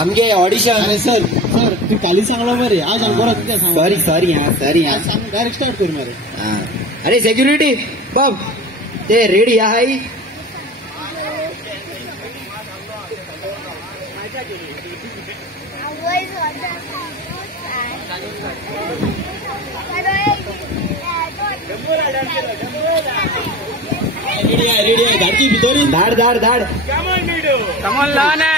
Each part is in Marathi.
आमगे ऑडिशन. अरे सर तू काली सांगलो मरे आज आमको किती सांग. सॉरी हाँ सांग डायरेक्ट स्टार्ट कर मरे. अरे सेक्युरिटी बाब ते रेडी आहे. रेडी आहे धाडकी भितोरी धाड कमल लाना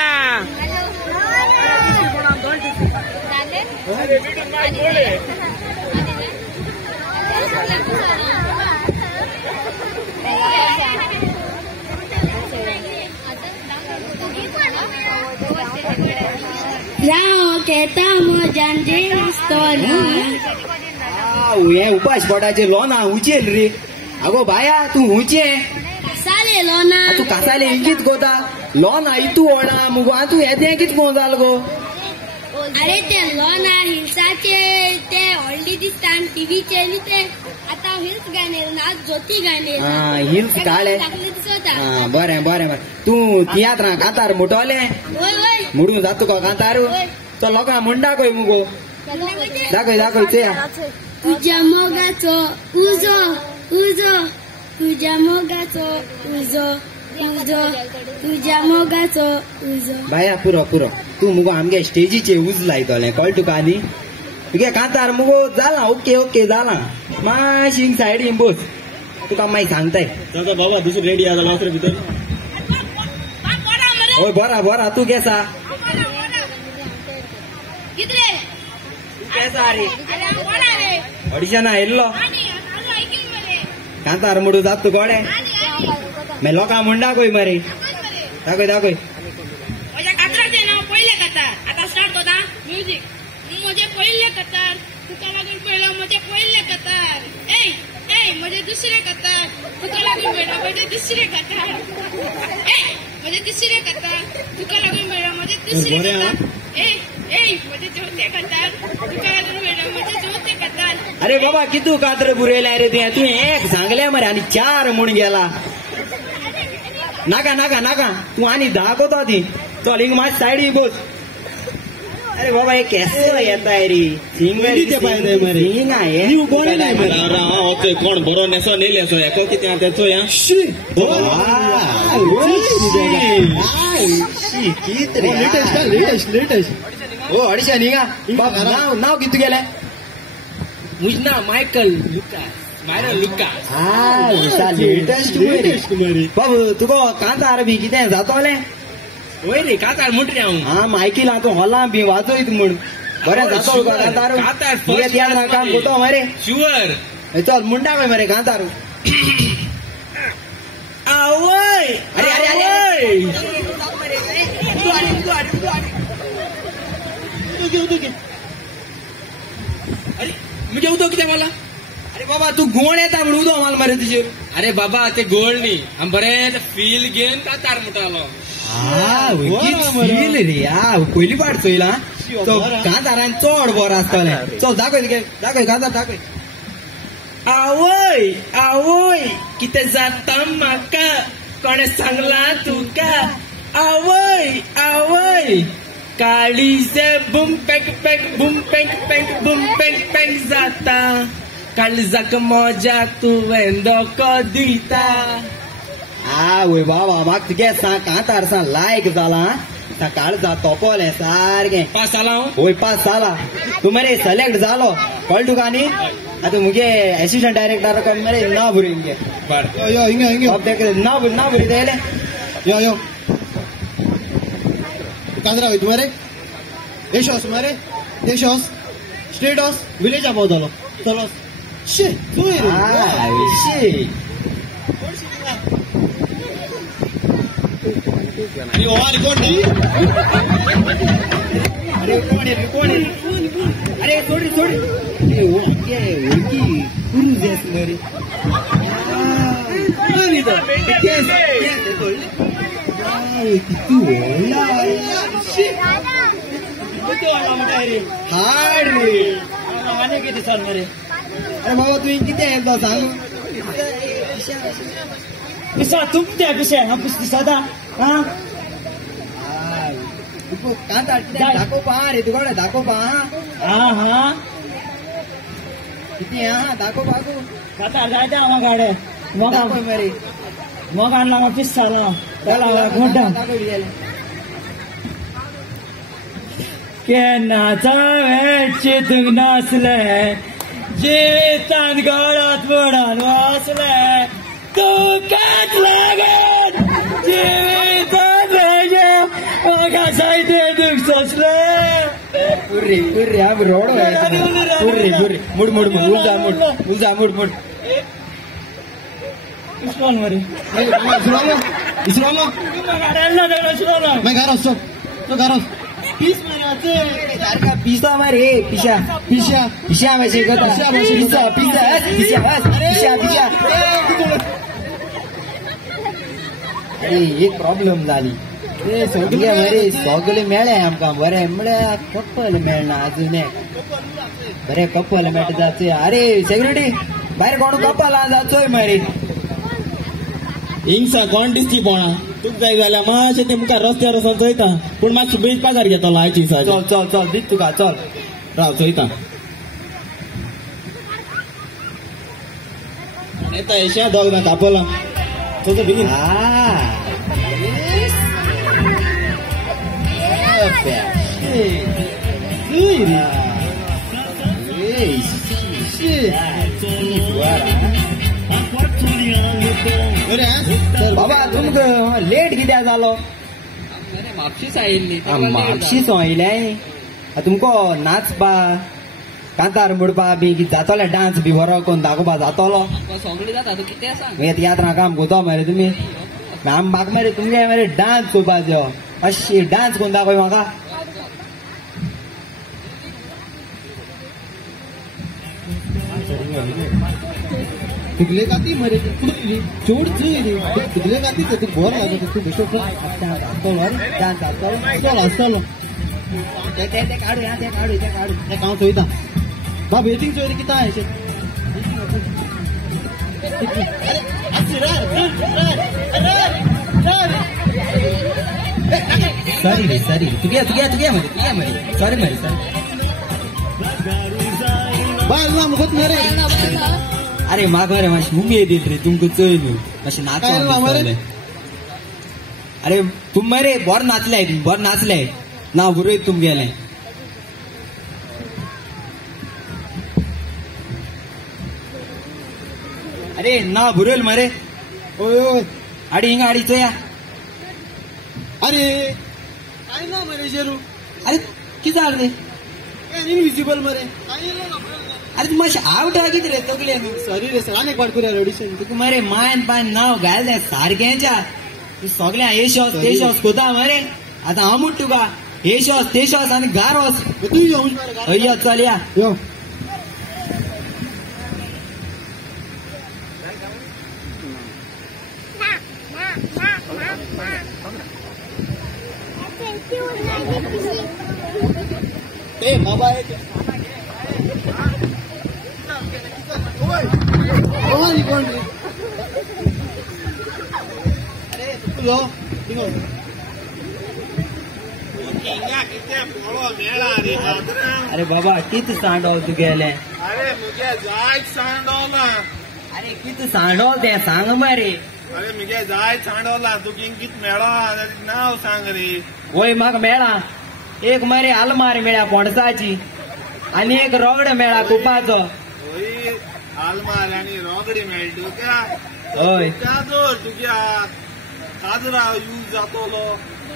हे उपास पोटाचे लोना उचेल रे. अगो बाया तू उचे तू कासाले इंकित गोता लोना इतू ओडा मुगो तू येते कित कोण जाल गो. अरे ते लोना हिल्साचे ते ऑलरेडी दिसता टीव्हीचे ते आता हिल्स गाणे आज ज्योती गाणे हिल्स काळे. बरें तू तियात राहा कातार मुटोले मुडून जातो का कातारू तो लोकां मुंडा कोय मुगो दाखय ते. तुझ्या मोगाचो उजो तुझ्या मोगाचो उजो तुझ्या मोगाचो उजो. बाया पुरो तू मुगो आमगे स्टेजीचे उज लायतले कळ तुका न्ही. तुगे कांतार मुगो जाला ओके जाला मातशी सायडीन बस तुका मागीर सांगताय. बाबा दुसरी रेडी आसा लास्ट भितर. ओय बरा तू केसा रे ऑडिशना येल्लो कांतार मुडू जात तू गोडे मागीर लोकां मुंडा कोय मरे. दाखय कातराचे नाव पहिले कतार आता स्टार्ट होता म्युझिक. म्हजे पहिले कतार तुका लागून पळयलो म्हजे पहिले कतार. म्हजे दुसरे कतार तुका लागून पळयलो म्हजे दुसरे कतार. म्हजे तिसरे कतार तुका लागून पळयलो म्हजे तिसरे कतार. म्हजे चौथे कतार तुका लागून पळयलो म्हजे चौथे कतार. अरे बाबा कितू कातर बुरयला रे तू एक सांगले मरे आनी 4 म्हूण गेला. नाका तू आनी 10 कोता ती चल हिंग मात सायडी बस. अरे बाबा हे केसो येताय रे सिंगर कोण बरो नेसो नेलेसो एको कितें तेचो या लेटेस्ट ओ ऑडिशन हिंगा नाव कितू गेले. मुझ नाव मायकल लुकास. लेटेस्ट बाबू तुका कांतार बी कितें जातोले. वय रे कातार मुटरे हांव मायकीला तू हॉला बी वाजयत म्हूण बरें जातो कांतार काम करतो मरे. शुअर चल मुंडा पळय मरे कांतार. आवय अरे म्हणजे उदो कितें मला. अरे बाबा तू गुण येता म्हणून उदो माल मरे तुजेर. अरे बाबा ते गोळ न्ही हांव बरें फील घेवन कातार मुटालो. फील रे पयली पाट चोयला तो कांतारान चड बरो आसतले. चल दाखय कांतार दाखय. आवय कितें जाता म्हाका कोणे सांगला तुका. आवय काळीजे बुम पँक जाता. काळजाक मोजा तुवें धोको दिता. वय बाबा म्हाका तुगे सांग कांतार सांग लायक जाला. सकाळ तोपोले सारखे पास जाला. वय पास जाला. तू मरे सिलेक्ट जालो कळ तुका न्ही. आता मुगे असिस्टंट डायरेक्टर कोण मरे नाव बरयन घे. नाव बरयता येले. यो कांतरा वयता मरे. येशोस मरे देशोस स्टेटोस विलेजा पावतलो. चलोस अरे सोडी किती सर मरे. अरे बाबा तू किती येता सांग. पिसा तुमच्या पिशा हा पुस्ती सदा कांता दाखोवपा रे तुका दाखोवपा हा किती हा दाखोवपा तू कातार जायते हांगा गाडे दाखोव मरे मोग आणला मग पिस झाला त्याला घोटा केन्नाचा वेळ चिंतूंक नासले जिवितान गळात पडून वाचले तूं कात लागून जिवितान म्हाका जायते दूख सोंसले पुर्रे आमी रोडो पुर्रे मुड उजा मुड इसकोन मरे इसरोलो गाड्यांना दगड शिरोलो मैं गारोस तो गारोस पीस मारवाचे सारखा पिसा मारे पिशा माहिती पिशा अरे एक प्रॉब्लेम झाली सगळे मरे सगळे मेळे आमकां बरे म्हळ्यार कपल मेळना अजून बरे कपल मेळटा जाचे अरे सेक्युरिटी भायर कोण कपल जाचोय मरे हिंगसा कोण दिसची पोणा तुक जाय जाल्यार मातशें ते मुखार रस्त्यार वचोन चोयता पूण मातशी बेज पगार घेतलो आयची चल दीत तुका चल राव चोयता येता येशा दोग ना कापला तुझं बेगीन बाबा तुमकां लेट कित्याक जालो म्हापशीच आयिल्ली म्हापशीच आयलें तुमको नाचपा कांतार म्हणपा बी कितें जातोले डान्स बी बरो कोण दाखोवपा जातोलो सगळी जाता तूं कितें सांग मागीर तियात्रां काम कोता मरे तुमी म्हाका मरे तुमगे मरे डान्स चोवपाचो अशी डान्स कोण दाखय म्हाका तुगले गाती मरे चोड चोय रे तुगले गाती ते बोर लागत तू बेशो डान्स चल आसतलो ते काढू ते काम चोयता बाब वेटिंग चोय रे किता आहे सॉरी तुगे मरे सॉरी मरे बाल ना मुगत मरे अरे म्हाका मरे मातशी उमेद येत रे तुमकां चोय न्हू मातशें नाचों अरे तुम मरे बरो नाचले नांव बरयत तुमगेलें अरे नांव बरयल मरे ओय आडी हिंगा आडी चोया अरे काय ना मरे जेरू अरे कितें जालें रे इनविजिबल मरे अरे तू मातशें आवट कितें रे तगले सॉरी रे सर आनी एक फावट करूया ऑडिशन तुका मरे मायन पायन नांव घाललें सारकेंच्या तूं सगळ्या येशोस कोता मरे आतां हांव म्हूण तुका येशोस आनी गारोस तू येऊन मरे अय्यो चल या यो ए बाबा अरे बाबा कितें सांडोल तुगेलें अरे मुगे जायत सांडोला अरे कितें सांडोल तें सांग मरे अरे मुगे जायत सांडोला तुगे कित मेळो नांव सांग रे वय म्हाका मेळा एक मरे आलमार मेळ्या पणसाची आनी एक रोगडो मेळा कुपाचो आलमार आनी रोगडी मेळटा त्या हय काजोर तुगे काजरा यूज जातलो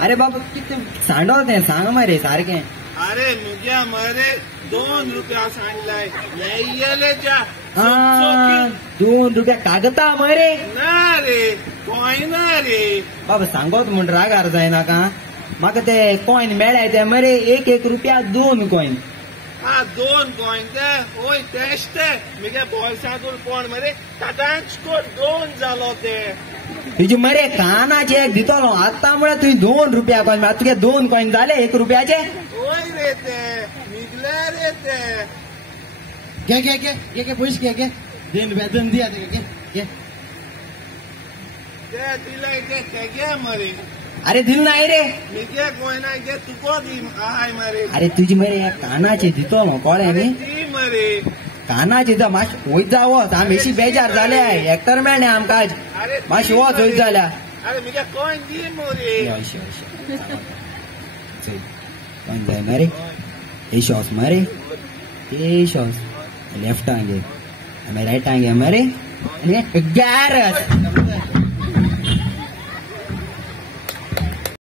अरे बाबा कितें सांडोल तें सांग मरे सारकें अरे मुगे मरे 2 रुपया सांडलाय येयलेच्या 2 रुपया कागता मरे ना रे कोयना रे बाबा सांगोत म्हण रागार जायनाका म्हाका ते कॉइन मेळ्ळे ते मरे 1 रुपया 2 कॉइन 2 कॉइन ते ओय तेच ते मुगे बोल्सांतून कोण मरे ताटांच कोट 2 जालो ते तुजी मरे कानाचे एक दितलो आतां म्हळ्यार तुवें 2 रुपया कॉइन तुगे 2 कॉइन जाले 1 रुपयाचे ओय रे ते निगले रे ते घे पयशे घे देन वेतन दिया घे ते दिले ते घे मरे अरे दिल नाही रे मिगे गोयना गे तुको दी आहाय मरे अरे तुझी मरे या कानाचे दितो मग कळे अरे मी ती मरे कानाचे दा माश होईत जावं आम्ही अशी बेजार झाले आहे एक्टर मेळणे आमकां आज अरे माश होत होईत झाल्या अरे मिगे कोण दी मोरे कोण जाय मरे हे शॉस मरे हे शॉस लेफ्ट आंगे राईट आंगे मरे आणि गॅरस